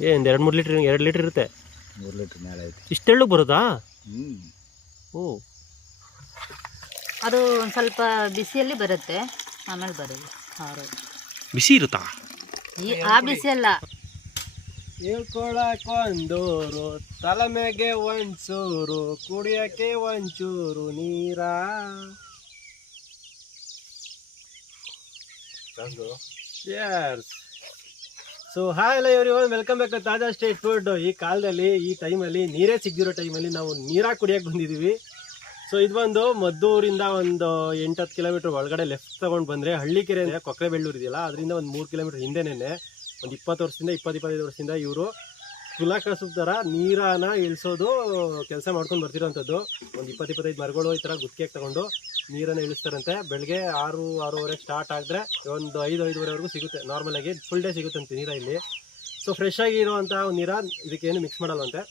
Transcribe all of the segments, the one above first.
ಏ ಒಂದು ಎರಡು ಮೂರು ಲೀಟ್ರ್ ಎರಡು ಲೀಟ್ರ್ ಇರುತ್ತೆ. ಮೂರು ಲೀಟ್ರ್ ಮೇಲೆ ಐತೆ. ಇಷ್ಟೆಳ್ಳು ಬರುತ್ತಾ? ಹ್ಞೂ ಓ. ಅದು ಒಂದು ಸ್ವಲ್ಪ ಬಿಸಿಯಲ್ಲಿ ಬರುತ್ತೆ ಆಮೇಲೆ ಬರೋದು ಹಾರು. ಬಿಸಿ ಇರುತ್ತಾ? ಈ ಆ ಬಿಸಿ ಅಲ್ಲ ಹೇಳ್ಕೊಳಕೊಂದೂರು ತಲೆಮೆಗೆ ಒಂಚೂರು ಕುಡಿಯೋಕ್ಕೆ ಒಂಚೂರು ನೀರ? ಸೊ ಹಾಯ್ ಎಲ್ಲ ಒನ್ ವೆಲ್ಕಮ್ ಬ್ಯಾಕ್ ತಾಜಾ ಸ್ಟೇಟ್ ಫುಡ್ ಈ ಕಾಲದಲ್ಲಿ, ಈ ಟೈಮಲ್ಲಿ ನೀರೇ ಸಿಗದಿರೋ ಟೈಮಲ್ಲಿ ನಾವು ನೀರಾಗಿ ಕುಡಿಯೋಕೆ ಬಂದಿದ್ದೀವಿ ಸೊ ಇದು ಬಂದು ಮದ್ದೂರಿಂದ ಒಂದು ಎಂಟತ್ತು ಕಿಲೋಮೀಟ್ರ್ ಒಳಗಡೆ ಲೆಫ್ಟ್ ತೊಗೊಂಡು ಬಂದರೆ ಹಳ್ಳಿಕೆರೆ ಕೊಕ್ಕರೆ ಬೆಳ್ಳೂರು ಇದೆಯಲ್ಲ, ಅದರಿಂದ ಒಂದು ಮೂರು ಕಿಲೋಮೀಟ್ರ್ ಹಿಂದೆನೇ ಒಂದು ಇಪ್ಪತ್ತು ವರ್ಷದಿಂದ, ಇಪ್ಪತ್ತು, ಇಪ್ಪತ್ತೈದು ವರ್ಷದಿಂದ ಇವರು ಕುಲ ಕಸುಬ್ ಥರ ನೀರನ್ನ ಇಳಿಸೋದು ಕೆಲಸ ಮಾಡ್ಕೊಂಡು ಬರ್ತಿರೋಂಥದ್ದು. ಒಂದು ಇಪ್ಪತ್ತು ಇಪ್ಪತ್ತೈದು ಮರಗಳು ಈ ಥರ ಗುತ್ತಿಗೆ ತಗೊಂಡು ನೀರನ್ನು ಇಳಿಸ್ತಾರಂತೆ. ಬೆಳಗ್ಗೆ ಆರು, ಆರೂವರೆ ಸ್ಟಾರ್ಟ್ ಆದರೆ ಒಂದು ಐದು, ಐದುವರೆವರೆಗೂ ಸಿಗುತ್ತೆ. ನಾರ್ಮಲ್ ಆಗಿ ಫುಲ್ ಡೇ ಸಿಗುತ್ತಂತೆ ನೀರ ಇಲ್ಲಿ. ಸೊ ಫ್ರೆಶ್ ಆಗಿ ಇರುವಂಥ ನೀರ ಇದಕ್ಕೇನು ಮಿಕ್ಸ್ ಮಾಡಲ್ವಂತೆ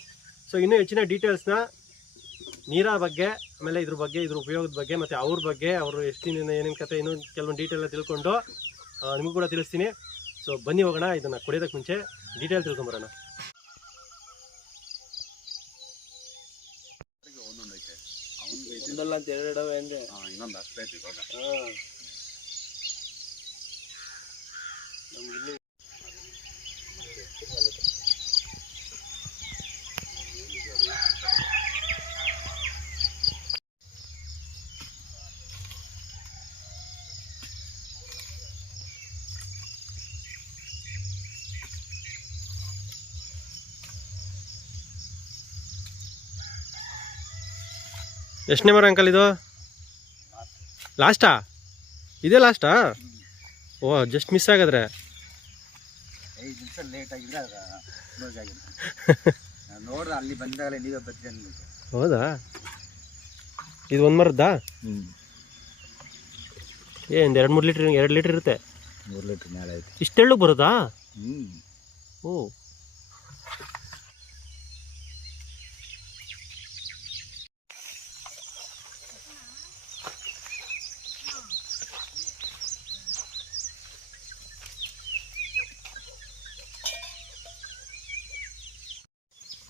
ಸೊ ಇನ್ನೂ ಹೆಚ್ಚಿನ ಡೀಟೇಲ್ಸ್ನ ನೀರ ಬಗ್ಗೆ, ಆಮೇಲೆ ಇದ್ರ ಬಗ್ಗೆ, ಇದ್ರ ಉಪಯೋಗದ ಬಗ್ಗೆ, ಮತ್ತು ಅವ್ರ ಬಗ್ಗೆ, ಅವರು ಎಷ್ಟು ದಿನ ಏನೇನು ಕತೆ ಇನ್ನೂ ಕೆಲವೊಂದು ಡೀಟೇಲ್ನ ತಿಳ್ಕೊಂಡು ನಿಮಗೂ ಕೂಡ ತಿಳಿಸ್ತೀನಿ. ಸೊ ಬನ್ನಿ ಹೋಗೋಣ, ಇದನ್ನು ಕುಡಿಯೋದಕ್ಕೆ ಮುಂಚೆ. ಡೀಟೇಲ್ ತಿಳ್ಕೊಂಬರೋಣ ಒಂದೊಂದು ಐತೆ ಅವ್ನಿಗೆ ಐತೆ ಒಂದಲ್ಲ ಅಂತ ಅಂದರೆ ಇನ್ನೊಂದು ಅಷ್ಟೇ ಇವಾಗ. ಎಷ್ಟನೇ ಮರ ಅಂಕಲ್ ಇದು? ಲಾಸ್ಟಾ ಇದೇ ಲಾಸ್ಟಾ ಓ ಜಸ್ಟ್ ಮಿಸ್ ಆಗಿದ್ರೆ ಹೌದಾ? ಇದು ಒಂದು ಮರದ್ದಾ? ಏನು ಏ ಒಂದು ಎರಡು ಮೂರು ಲೀಟ್ರ್ ಎರಡು ಲೀಟ್ರ್ ಇರುತ್ತೆ. ಮೂರು ಲೀಟ್ರ್ ಮೇಲೆ ಇಷ್ಟೆಳ್ಳು ಬರುತ್ತಾ? ಹ್ಞೂ ಓ.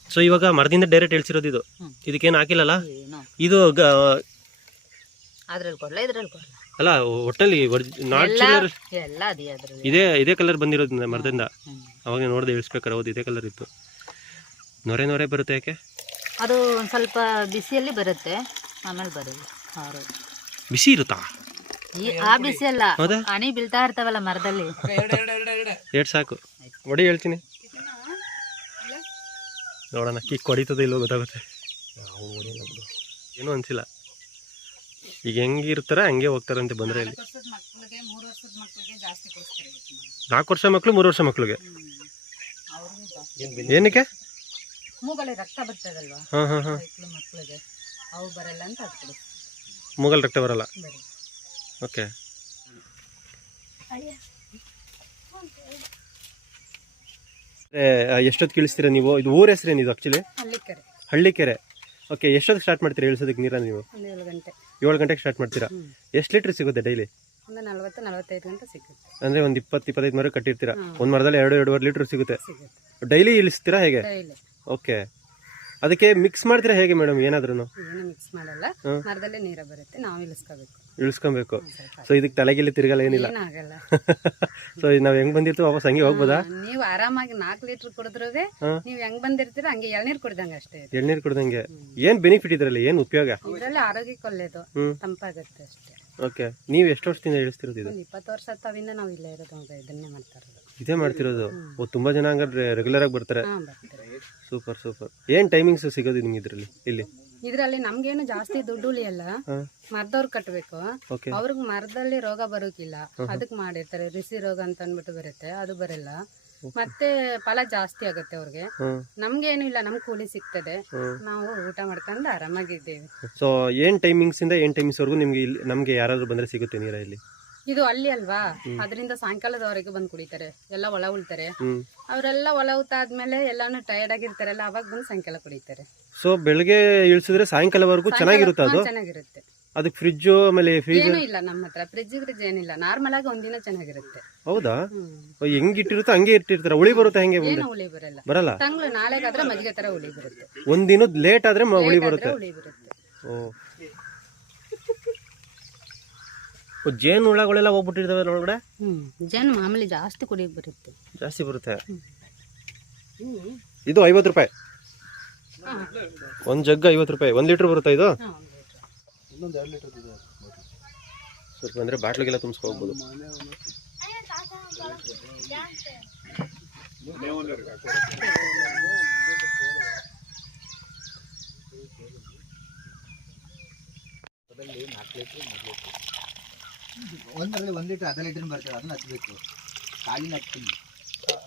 ಸೊ ಇವಾಗ ಮರದಿಂದ ಡೈರೆಕ್ಟ್ ಹೇಳ್ಸಿರೋದು ಇದು. ಹ್ಮ್. ಇದಕ್ಕೇನು ಹಾಕಿಲ್ಲಲ್ಲ? ಏನೋ. ಇದು ಗ- ಅದ್ರಲ್ಲಿ ಕೊಡ್ಲ? ಇದ್ರಲ್ಲಿ ಕೊಡ್ಲ? ಅಲ್ಲ ಒಟ್ಟಲ್ಲಿ ನಾಟ್ ಎಲ್ಲ ಚಿಲ್ಲರ್ ಎಲ್ಲ ಅದೇ ಅದ್ರಲ್ಲಿ ಇದೇ ಇದೇ ಕಲರ್ ಬಂದಿರೋದ್ರಿಂದ ಮರದಿಂದ. ಹ್ಮ್. ಅವಾಗ ನೋಡಿದೆ ಇಳಿಸ್ಬೇಕಾರೆ ಹೌದು ಇದೇ ಕಲರ್ ಇತ್ತು. ನೊರೆ ನೊರೆ ಬರುತ್ತೆ ಯಾಕೆ? ಅದು ಒಂದು ಸ್ವಲ್ಪ ಬಿಸಿಯಲ್ಲಿ ಬರುತ್ತೆ ಆಮೇಲೆ ಬರಲ್ಲ ಹಾರು. ಬಿಸಿ ಇರುತ್ತಾ? ಈ ಆ ಬಿಸಿ ಅಲ್ಲ ಹೌದಾ? ಹನಿ ಬೀಳ್ತಾ ಇರ್ತಾವಲ್ಲ ಮರದಲ್ಲಿ. ಎರಡು ಸಾಕು. ಒಡಿ ಹೇಳ್ತೀನಿ. ನೋಡೋಣ ಕಿಕ್ ಹೊಡಿತದೆ ಇಲ್ಲೋ ಗೊತ್ತಾಗುತ್ತೆ. ಏನೂ ಅನಿಸಿಲ್ಲ. ಈಗ ಹೆಂಗಿರ್ತಾರೆ ಹಂಗೆ ಹೋಗ್ತಾರಂತೆ ಬಂದರೆ ಇಲ್ಲಿ. ಮಕ್ಕಳಿಗೆ ಮೂರು ವರ್ಷದ ಮಕ್ಕಳಿಗೆ ಜಾಸ್ತಿ ಕೊಡಿಸ್ತಾರೆ ನಾಲ್ಕು ವರ್ಷ ಮಕ್ಕಳು ಮೂರು ವರ್ಷ ಮಕ್ಕಳಿಗೆ ಏನಕ್ಕೆ? ಮೂಗಲ್ಲಿ ರಕ್ತ ಬರ್ತದಲ್ವಾ ಮಕ್ಕಳಿಗೆ ಅವು ಬರಲ್ಲ ಅಂತ ಮೂಗಲ್ ರಕ್ತ ಬರಲ್ಲ? ಬರೀ ಓಕೆ. ಎಷ್ಟೊತ್ತು ಇಳಿಸ್ತೀರಾ ನೀವು? ಇದು ಊರ ಹೆಸರೇನು ಇದು ಆ್ಯಕ್ಚುಲಿ ಹಳ್ಳಿ ಕರೆ ಹಳ್ಳಿಕೆರೆ. ಓಕೆ ಎಷ್ಟೊತ್ತು ಸ್ಟಾರ್ಟ್ ಮಾಡ್ತೀರಾ ಇಳಿಸೋದಕ್ಕೆ ನೀರನ್ನು ನೀವು? ಏಳು ಗಂಟೆ. ಏಳು ಗಂಟೆಗೆ ಸ್ಟಾರ್ಟ್ ಮಾಡ್ತೀರಾ? ಎಷ್ಟು ಲೀಟ್ರ್ ಸಿಗುತ್ತೆ ಡೈಲಿ ಒಂದು ನಲ್ವತ್ತು ನಲವತ್ತೈದು ಗಂಟೆ ಸಿಗುತ್ತೆ. ಅಂದರೆ ಒಂದು ಇಪ್ಪತ್ತು ಇಪ್ಪತ್ತೈದು ಮರ ಕಟ್ಟಿರ್ತೀರಾ. ಒಂದು ಮರದಲ್ಲಿ ಎರಡು ಎರಡೂವರೆ ಲೀಟ್ರ್ ಸಿಗುತ್ತೆ. ಡೈಲಿ ಇಳಿಸ್ತೀರಾ ಹೇಗೆ? ಓಕೆ ಅದಕ್ಕೆ ಮಿಕ್ಸ್ ಮಾಡ್ತೀರಾ ಹೇಗೆ ಮೇಡಮ್ ಏನಾದ್ರೂ ಏನು ಮಿಕ್ಸ್ ಮಾಡಲ್ಲ. ಮರದಲ್ಲೇ ನೀರ ಬರುತ್ತೆ. ನಾವು ಇಳಿಸ್ಕೋಬೇಕು. ಇಳಿಸ್ಕೊಬೇಕು. ಸೊ ಇದಕ್ಕೆ ತಲೆಗಿಲ್ಲಿ ತಿರ್ಗಲ್ಲ ಏನಿಲ್ಲ. ಏನಾಗಲ್ಲ. ಸೊ ನಾವು ಹೆಂಗ್ ಬಂದಿರ್ತೀವಿ ವಾಪಸ್ ಹಂಗೆ ಹೋಗ್ಬೋದಾ? ನೀವು ಆರಾಮಾಗಿ ನಾಲ್ಕು ಲೀಟರ್ ಕುಡಿದ್ರೂ ನೀವ್ ನೀವು ಹೆಂಗ್ ಬಂದಿರ್ತೀರ ಹಂಗೆ ಎಳ್ನೀರ್ ಕುಡ್ದಂಗ ಅಷ್ಟೇ ಇದು. ಎಳ್ನೀರು ಕುಡ್ದಂಗೆ. ಏನ್ ಬೆನಿಫಿಟ್ ಇದ್ರಲ್ಲಿ? ಏನ್ ಉಪಯೋಗ? ಇದ್ರಲ್ಲಿ ಆರೋಗ್ಯಕ್ಕೆ ಒಳ್ಳೇದು. ಹ್ಮ್. ತಂಪಾಗುತ್ತೆ ಅಷ್ಟೇ. ಓಕೆ ನೀವು ಎಷ್ಟು ವರ್ಷದಿಂದ ಇಳಿಸ್ತಿರೋದು ಇದು? ಒಂದ್ ಇಪ್ಪತ್ತು ವರ್ಷ ತಾವಿಂದ ನಾವು ಇಲ್ಲೇ ಇರೋದು ಹೌದಾ, ಇದನ್ನೇ ಮಾಡ್ತಾ ಇರೋದು. ಇದೇ ಮಾಡ್ತಿರೋದು? ಓ ತುಂಬಾ ಜನ ಹಂಗಾದ್ರೆ ರೆಗ್ಯುಲರ್ ಆಗಿ ಬರ್ತಾರೆ. ಹಾ ಬರ್ತೀವಿ ಸೂಪರ್ ಸೂಪರ್ ಏನ್ ಟೈಮಿಂಗ್ಸ್ ಸಿಗೋದು ನಿಮ್ಗೆ ಇದ್ರಲ್ಲಿ ಇಲ್ಲಿ? ಇದ್ರಲ್ಲಿ ನಮ್ಗೇನು ಜಾಸ್ತಿ ದುಡ್ಡು ಉಳಿಯಲ್ಲ. ಮರದವ್ರ್ ಕಟ್ಟಬೇಕು ಅವ್ರಿಗೆ ಮರದಲ್ಲಿ ರೋಗ ಬರೋಕಿಲ್ಲ. ಅದಕ್ಕೆ ಮಾಡಿರ್ತಾರೆ. ರಿಸಿ ರೋಗ ಅಂತ ಅಂದ್ಬಿಟ್ಟು ಬರುತ್ತೆ. ಅದು ಬರಲ್ಲ. ಮತ್ತೆ ಫಲ ಜಾಸ್ತಿ ಆಗುತ್ತೆ ಅವ್ರಿಗೆ. ನಮ್ಗೆ ನಮ್ಗೇನು ಇಲ್ಲ. ನಮ್ ಕೂಲಿ ಸಿಗ್ತದೆ. ನಾವು ಊಟ ಮಾಡ್ಕೊಂಡು ಆರಾಮಾಗಿದ್ದೇವೆ. ಸೊ ಏನ್ ಟೈಮಿಂಗ್ಸ್ ಇಂದ ಏನ್ ಟೈಮಿಂಗ್ಸ್ ವರೆಗೂ ನಿಮ್ಗೆ ನಮ್ಗೆ ಯಾರಾದ್ರೂ ಬಂದ್ರೆ ಸಿಗುತ್ತೆ ನೀರ ಇಲ್ಲಿ ಇದು ಅಲ್ಲಿ ಅಲ್ವಾ? ಅದರಿಂದ ಸಾಯಂಕಾಲದವರೆಗೆ ಬಂದು ಕುಡಿತಾರೆ. ಎಲ್ಲ ಒಳ ಉಳ್ತಾರೆ. ಅವರೆಲ್ಲ ಒಳ ಉತ್ತಾದ್ಮೇಲೆ ಎಲ್ಲಾನು ಟೈರ್ಡ್ ಆಗಿರ್ತಾರಲ್ಲ ಅವಾಗ ಬಂದು ಸಾಯಂಕಾಲ ಕುಡಿತಾರೆ. ಸೊ ಬೆಳಗ್ಗೆ ಇಳಿಸಿದ್ರೆ ಸಾಯಂಕಾಲವರೆಗೂ ಚೆನ್ನಾಗಿರುತ್ತೆ ಅದು? ಚೆನ್ನಾಗಿರುತ್ತೆ. ಅದಕ್ಕೆ ಫ್ರಿಜ್ ಆಮೇಲೆ ಫ್ರಿಜ್ ಏನೂ ಇಲ್ಲ ನಮ್ಮ ಹತ್ರ. ಫ್ರಿಜ್ ಫ್ರಿಜ್ ಏನಿಲ್ಲ ನಾರ್ಮಲ್ ಆಗಿ ಒಂದಿನ ಚೆನ್ನಾಗಿರುತ್ತೆ. ಹೌದಾ? ಹೆಂಗ್ ಇಟ್ಟಿರುತ್ತೆ ಹಂಗೆ ಇಟ್ಟಿರ್ತಾರೆ. ಉಳಿ ಬರುತ್ತೆ ಹೆಂಗೆ ಮುಂದೆ? ಏನು ಹುಳಿ ಬರಲ್ಲ. ಬರಲ್ಲ? ತಂಗ್ಳು ನಾಳೆಗಾದ್ರೆ ಮಜ್ಜಿಗೆ ತರ ಹುಳಿ ಬರುತ್ತೆ. ಒಂದಿನ ಲೇಟ್ ಆದ್ರೆ ಉಳಿ ಬರುತ್ತೆ. ಬರುತ್ತೆ. ಓ ಓ, ಜೇನು ಹುಳಗಳೆಲ್ಲ ಹೋಗ್ಬಿಟ್ಟಿರ್ತವೆ ಒಳಗಡೆ ಜೇನು ಜನ ಮಾಮೂಲಿ ಜಾಸ್ತಿ ಕುಡಿಯಕ್ಕೆ ಬರುತ್ತೆ. ಜಾಸ್ತಿ ಬರುತ್ತೆ? ಇದು ಐವತ್ತು ರೂಪಾಯಿ. ಒಂದು ಜಗ್ ಐವತ್ತು ರೂಪಾಯಿ. ಒಂದ್ ಲೀಟರ್ ಬರುತ್ತಾ ಇದು? ಬಾಟ್ಲಿಗೆಲ್ಲ ಲೀಟ್ರ್. ಸ್ವಲ್ಪ ಅಂದ್ರೆ ಬಾಟ್ಲಿಗೆಲ್ಲ ತುಂಬಿಸ್ಕೋಬಹುದು ಒಂದರಲ್ಲಿ ಒಂದು ಲೀಟ್ರ್ ಅರ್ಧ ಲೀಟರ್ ಬರ್ತದೆ ಅದನ್ನ ಹತ್ಬೇಕು ಖಾಲಿನ ಹತ್ತೀನಿ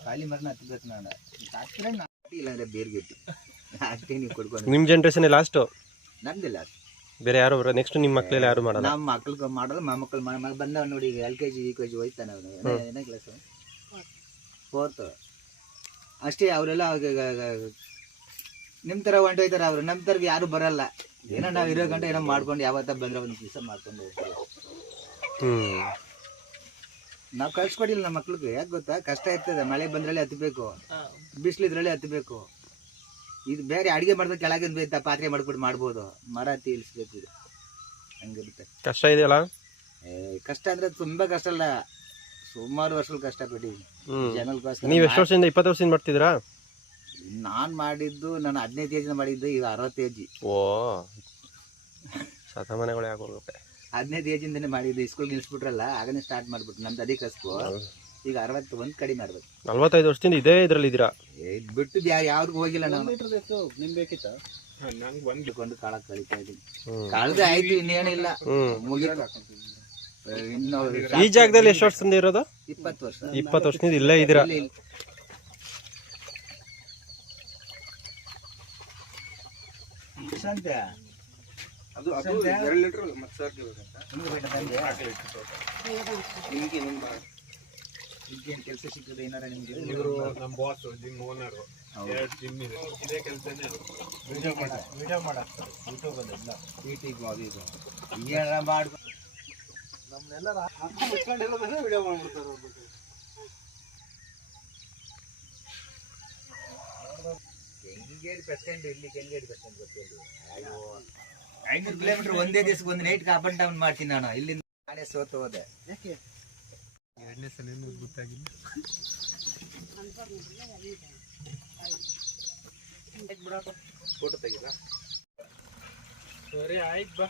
ಕಾಲಿ ಮರನ ಹತ್ಬೇಕು ನಾನು ಹಾಕ್ತಾರೆ ಇಲ್ಲ ಅಂದ್ರೆ ಬೇರ್ಗೆಟ್ಟು. ಹಾಕ್ತೀನಿ ನೀವು ಕೊಡ್ಕೊಂಡು ನಿಮ್ ಜನರೇಷನ್ ಲಾಸ್ಟ್ ನಮ್ದಿಲ್ಲ ಬೇರೆ ಯಾರು ಬರೋ ನೆಕ್ಸ್ಟ್ ನಿಮ್ ಮಕ್ಕಳಲ್ಲಿ ಯಾರು ಮಾಡಲ್ಲ? ನಮ್ಮ ಮಕ್ಕಳು ಮಾಡೋದು ಮೊಮ್ಮಕ್ಳು ಮಗ ಬಂದವ್ ನೋಡಿ L K G U K G ಹೋಯ್ತಾನೆ ಅವನು ಏನೇ ಕ್ಲಾಸ್ ಫೋರ್ತ್ ಅಷ್ಟೇ ಅವರೆಲ್ಲ ನಿಮ್ಮ ಥರ ಹೊಂಟೋಯ್ತಾರೆ ಅವರು. ನಮ್ಮ ಥರಗೆ ಯಾರು ಬರಲ್ಲ. ಏನೋ ನಾವು ಇರೋ ಗಂಟೆ ಏನೋ ಮಾಡ್ಕೊಂಡು ಯಾವತ್ತ ಬಂದ್ರೆ ಒಂದು ಕೆಲಸ ಮಾಡ್ಕೊಂಡು ಹೋಗ್ತೀವಿ ಹ್ಮ್ ನಾವು ಕಳ್ಸ್ಕೊಡಿಲ್ಲ ನಮ್ಮ ಮಕ್ಳಿಗೆ. ಯಾಕೆ ಗೊತ್ತಾ? ಕಷ್ಟ ಇರ್ತದೆ. ಮಳೆ ಬಂದ್ರಲ್ಲಿ ಹತ್ತಬೇಕು ಬಿಸಿಲಿದ್ರಲ್ಲಿ ಹತ್ತಬೇಕು ಇದು ಬೇರೆ ಅಡಿಗೆ ಮಾಡಿದ್ರೆ ಕೆಳಗೆ ಬೈತ ಪಾತ್ರೆ ಮಾಡ್ಬಿಟ್ಟು ಮಾಡ್ಬೋದು. ಮರ ಹತ್ತಿ ಇಳಿಸ್ಬೇಕು ಇದು. ಹಂಗಿರುತ್ತೆ. ಕಷ್ಟ ಇದೆಯಲ್ಲ? ಕಷ್ಟ ಅಂದ್ರೆ ತುಂಬಾ ಕಷ್ಟ ಅಲ್ಲ. ಸುಮಾರು ವರ್ಷಗಳು ಕಷ್ಟಪಟ್ಟಿದ್ದೀನಿ ಜನಕ್ಕೋಸ್ಕರ ನೀವ್ ಎಷ್ಟು ವರ್ಷದಿಂದ ಇಪ್ಪತ್ತು ವರ್ಷದಿಂದ ಮಾಡ್ತಿದ್ದೀರಾ? ನಾನ್ ಮಾಡಿದ್ದು ನಾನು ಹದಿನೈದು ಏಜಿನ ಮಾಡಿದ್ದು ಈಗ ಅರವತ್ತು ಏಜಿ ಓ. ಶತಮಾನಗಳೇ ಆಗೋಗುತ್ತೆ. ಹದಿನೈದು ಏಜಿಂದನೇ ಮಾಡಿದ್ದು ಸ್ಕೂಲ್ ನಿಲ್ಸ್ಬಿಟ್ರಲ್ಲ ಆಗನೇ ಸ್ಟಾರ್ಟ್ ಮಾಡ್ಬಿಟ್ಟು ನಮ್ದು ಅದೇ ಕಸ್ಬು. ಈಗ ಅರವತ್ತು ಒಂದು ಕಡಿಮೆ ಮಾಡ್ಬೇಕು. ನಲ್ವತ್ತೈದು ವರ್ಷದಿಂದ ಇದೇ ಇದ್ರಲ್ಲಿ ಇದ್ದೀರಾ? ಇದ್ ಬಿಟ್ಟು ಯಾ ಯಾವ್ದು ಹೋಗಿಲ್ಲ ನಾನು. ಕೊಂಡು ಕಾಳ ಕಳಿತಾ ಇದ್ದೀನಿ. ಹ್ಮ್. ಕಳ್ದ ಆಯ್ತು ಇನ್ನೇನಿಲ್ಲ ಮುಗಿದ ಇನ್ನು ಈ ಜಾಗದಲ್ಲಿ ಎಷ್ಟು ವರ್ಷದಿಂದ ಇರೋದು? ಇಪ್ಪತ್ತು ವರ್ಷ. ಇಪ್ಪತ್ತು ವರ್ಷದಿಂದ ಇಲ್ಲೇ ಇದ್ದೀರಾ? ಇಲ್ಲಿ- ಇಲ್ಲಿ. ಸಂತೆ? ಸಂತೆ? ನಿಮ್ಗೆ ನಿಮಗೆ ನಿಮ್ಮ ಏನು ಕೆಲಸ ಸಿಗ್ತದೆ ಏನಾರ ನಿಮ್ಗೆ? ಯೂಟ್ಯೂಬ್ ಅದು. ಇದು. ಏನಾರ ಮಾಡ್ಕೊ ಕೆಂಗೇರಿ ವಿಡಿಯೋ ಮಾಡ್ಬಿಡ್ತಾರೆ ಇಲ್ಲಿ ಕೆಂಗೇರಿ ಇಲ್ಲಿ ಸ್ಟ್ಯಾಂಡ್ ಗೊತ್ತಿಲ್ಲ. ಅಯ್ಯೋ. ಐನೂರು ಕಿಲೋಮೀಟರ್ ಒಂದೇ ದಿವಸಕ್ಕೆ ಒಂದು ನೈಟ್ ಅಪ್ ಅಂಡ್ ಡೌನ್ ಮಾಡ್ತೀನಿ ನಾನು. ಇಲ್ಲಿಂದ ನಾನೇ ಸೋತು ಹೋದೆ. ಸರಿ ಆಯ್ತು ಬಾ.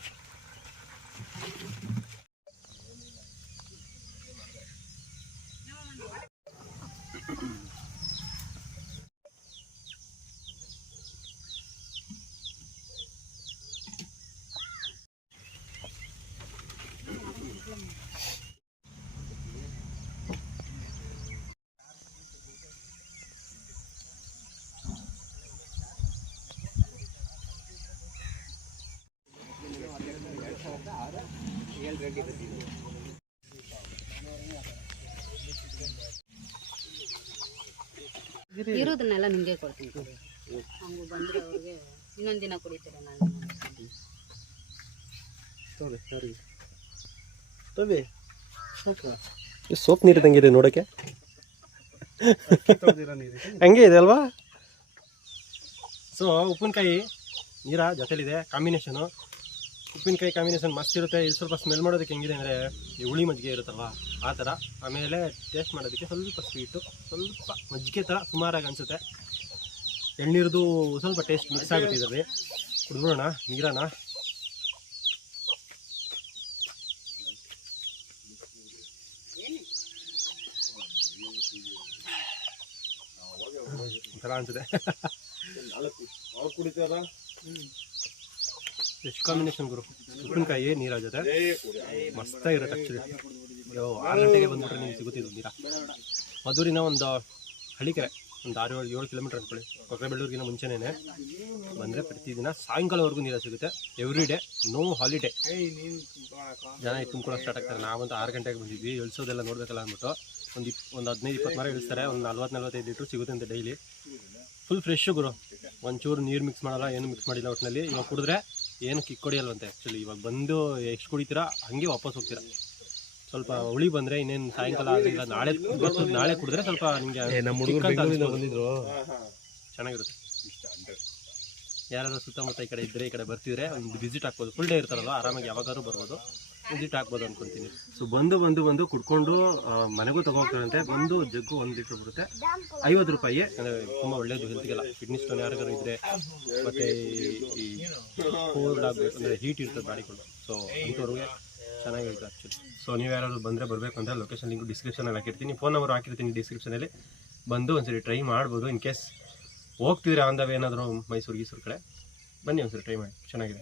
ಇರೋದನ್ನೆಲ್ಲ ನಿಮಗೆ ಕೊಡ್ತೀನಿ. ಕೊಡಿ. ಹಂಗು ಬಂದ್ರೆ ಅವ್ರಿಗೆ ಇನ್ನೊಂದು ದಿನ ಕುಡಿತಾರೆ ನಾನು. ಸರಿ ಸರಿ ತಬಿ ಸೋಪ್ ನೀರಿದಂಗಿದೆ ನೋಡಕ್ಕೆ ಹಂಗೆ ಇದೆ ಅಲ್ವಾ? ಸೊ ಉಪ್ಪಿನಕಾಯಿ ನೀರ ಜೊತೆಲಿದೆ ಕಾಂಬಿನೇಷನು ಉಪ್ಪಿನಕಾಯಿ ಕಾಂಬಿನೇಷನ್ ಮಸ್ತ್ ಇರುತ್ತೆ. ಇದು ಸ್ವಲ್ಪ ಸ್ಮೆಲ್ ಮಾಡೋದಕ್ಕೆ ಹೆಂಗಿದೆ ಅಂದರೆ ಈ ಹುಳಿ ಮಜ್ಜಿಗೆ ಇರುತ್ತಲ್ವಾ? ಆ ಥರ. ಆಮೇಲೆ ಟೇಸ್ಟ್ ಮಾಡೋದಕ್ಕೆ ಸ್ವಲ್ಪ ಸ್ವೀಟು ಸ್ವಲ್ಪ ಮಜ್ಜಿಗೆ ಥರ ಸುಮಾರಾಗಿ ಅನಿಸುತ್ತೆ. ಎಳ್ನೀರ್ದು ಸ್ವಲ್ಪ ಟೇಸ್ಟ್ ಮಿಕ್ಸ್ ಆಗುತ್ತೆ ಇದರಲ್ಲಿ. ಕುಡಿದ್ಬಿಡೋಣ ನೀರಣ. ಒಂಥರ ಅನ್ಸುತ್ತೆ. ಎಷ್ಟು ಕಾಂಬಿನೇಷನ್ ಗುರು ಉಪ್ಪಿನಕಾಯಿ ನೀರ ಜೊತೆ ಮಸ್ತಾಗಿರುತ್ತೆ ಆ್ಯಕ್ಚುಲಿ ಅಯ್ಯೋ, ಆರು ಗಂಟೆಗೆ ಬಂದ್ಬಿಟ್ರೆ ನಿಮ್ಗೆ ಸಿಗುತ್ತಿದ್ದು ನೀರ. ಮಧುರಿನ ಒಂದು ಹಳ್ಳಿಕೆರೆ ಒಂದು ಆರು ಏಳು ಏಳು ಕಿಲೋಮೀಟರ್ ಅಂದ್ಕೊಳ್ಳಿ ಕೊಕ್ಕರೆ ಬೆಳ್ಳೂರಿಗಿನ ಮುಂಚೆನೇ ಬಂದರೆ ಪ್ರತಿದಿನ ಸಾಯಂಕಾಲವರೆಗೂ ನೀರು ಸಿಗುತ್ತೆ. ಎವ್ರಿ ಡೇ ನೋ ಹಾಲಿಡೇ ಜನ ಇತ್ತು ತುಂಬ್ಕೊಳ್ಳೋಕೆ ಸ್ಟಾರ್ಟ್ ಆಗ್ತಾರೆ. ನಾವಂತೂ ಆರು ಗಂಟೆಗೆ ಬಂದಿದ್ವಿ. ಇಳಿಸೋದೆಲ್ಲ ನೋಡಬೇಕಲ್ಲ ಅಂದ್ಬಿಟ್ಟು ಒಂದು ಇಪ್, ಒಂದು ಹದಿನೈದು, ಇಪ್ಪತ್ತು ಮರ ಇಳಿಸ್ತಾರೆ ಒಂದು ನಲ್ವತ್ತು ನಲ್ವತ್ತೈದು ಲೀಟ್ರ್ ಸಿಗುತ್ತೆ ಅಂತ ಡೈಲಿ ಫುಲ್ ಫ್ರೆಶ್ ಗುರು. ಒಂಚೂರು ನೀರು ಮಿಕ್ಸ್ ಮಾಡಲ್ಲ, ಏನು ಮಿಕ್ಸ್ ಮಾಡಿಲ್ಲ ಒಟ್ಟಿನಲ್ಲಿ ಇವಾಗ ಕುಡಿದ್ರೆ ಏನು ಕಿಕ್ ಹೊಡಿಯಲ್ವಂತೆ ಆ್ಯಕ್ಚುಲಿ ಇವಾಗ ಬಂದು ಎಷ್ಟು ಕುಡಿತೀರಾ ಹಂಗೆ ವಾಪಸ್ ಹೋಗ್ತೀರಾ. ಸ್ವಲ್ಪ ಹುಳಿ ಬಂದ್ರೆ ಇನ್ನೇನು ಸಾಯಂಕಾಲ ಆಗಿಲ್ಲ ನಾಳೆ ಇವತ್ತು ನಾಳೆ ಕುಡಿದ್ರೆ ಸ್ವಲ್ಪ ನಿಮಗೆ ಬಂದಿದ್ರು. ಚೆನ್ನಾಗಿರುತ್ತೆ. ಯಾರಾದ್ರೂ ಸುತ್ತಮುತ್ತ ಈ ಕಡೆ ಇದ್ದರೆ ಈ ಕಡೆ ಬರ್ತಿದ್ರೆ ಒಂದು ವಿಸಿಟ್ ಹಾಕ್ಬೋದು. ಫುಲ್ ಡೇ ಇರ್ತಾರಲ್ಲ ಆರಾಮಾಗಿ ಯಾವಾಗಾದ್ರೂ ಬರ್ಬೋದು. ವಿಸಿಟ್ ಹಾಕ್ಬೋದು ಅನ್ಕೊಂತೀನಿ. ಸೊ ಬಂದು ಬಂದು ಬಂದು ಕುಡ್ಕೊಂಡು ಮನೆಗೂ ತಗೊಂಡ್ತಾರಂತೆ ಬಂದು ಜಗ್ಗು ಒಂದು ಲೀಟ್ರ್ ಬರುತ್ತೆ ಐವತ್ತು ರೂಪಾಯಿ. ತುಂಬ ಒಳ್ಳೇದು ಹೆಲ್ತ್ಗೆಲ್ಲ ಕಿಡ್ನಿ ಸ್ಟೋನ್ ಯಾರಿಗಾರು ಇದ್ರೆ, ಮತ್ತೆ ಈ ಕೋಲ್ಡ್ ಆಗಬೇಕು ಅಂದರೆ ಹೀಟ್ ಇರ್ತದೆ ಬಾಡಿಕೊಂಡು ಸೊ ಅಂಥವ್ರಿಗೆ ಚೆನ್ನಾಗಿರುತ್ತೆ ಆ್ಯಕ್ಚುಲಿ ಸೊ ನೀವು ಯಾರಾದ್ರು ಬಂದರೆ ಬರಬೇಕು ಅಂತ ಲೊಕೇಶನ್ ಲಿಂಕ್ ಡಿಸ್ಕ್ರಿಪ್ಷನಲ್ಲಿ ಹಾಕಿರ್ತೀನಿ. ಫೋನ್ ನಂಬರ್ ಹಾಕಿರ್ತೀನಿ ಡಿಸ್ಕ್ರಿಪ್ಷನಲ್ಲಿ ಬಂದು ಒಂದ್ಸರಿ ಟ್ರೈ ಮಾಡ್ಬೋದು. ಇನ್ ಕೇಸ್ ಹೋಗ್ತಿದ್ರೆ ಆನ್ ದ ವೇ ಏನಾದರೂ ಮೈಸೂರು, ಗೀಸೂರು ಕಡೆ, ಬನ್ನಿ ಒಂದ್ಸರಿ ಟ್ರೈ ಮಾಡಿ. ಚೆನ್ನಾಗಿದೆ.